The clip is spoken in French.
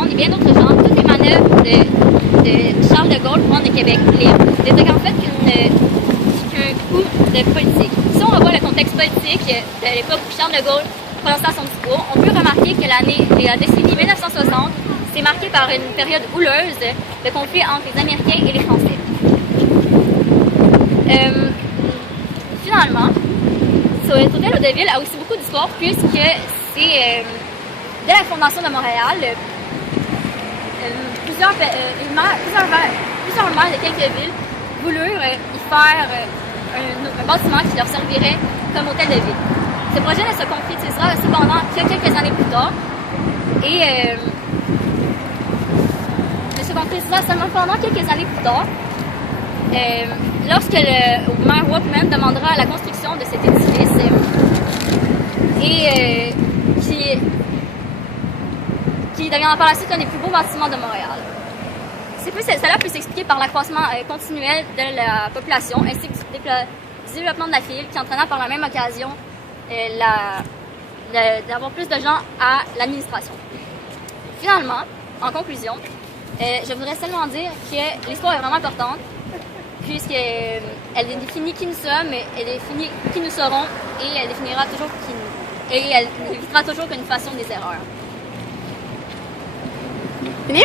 Saint-Saulne et bien d'autres gens, toutes les manœuvres de Charles de Gaulle pour rendre le Québec libre n'étaient en fait qu'un coup de politique. Si on revoit le contexte politique de l'époque où Charles de Gaulle prononça son discours, on peut remarquer que la décennie 1960 s'est marquée par une période houleuse de conflit entre les Américains et les Français. Finalement, l'hôtel Haut-de-Ville a aussi beaucoup d'histoire puisque c'est dès la fondation de Montréal, plusieurs maires de quelques villes voulurent y faire un bâtiment qui leur servirait comme hôtel de ville. Ce projet ne se concrétisera cependant que quelques années plus tard et ne se concrétisera seulement pendant quelques années plus tard lorsque le maire Walkman demandera la construction de cet édifice et qui deviendra par la suite un des plus beaux bâtiments de Montréal. Cela peut s'expliquer par l'accroissement continuel de la population ainsi que du développement de la ville qui entraîna par la même occasion d'avoir plus de gens à l'administration. Finalement, en conclusion, je voudrais seulement dire que l'histoire est vraiment importante puisqu'elle définit qui nous sommes, elle définit qui nous serons et elle définira toujours elle évitera toujours que nous fassions des erreurs. Fini?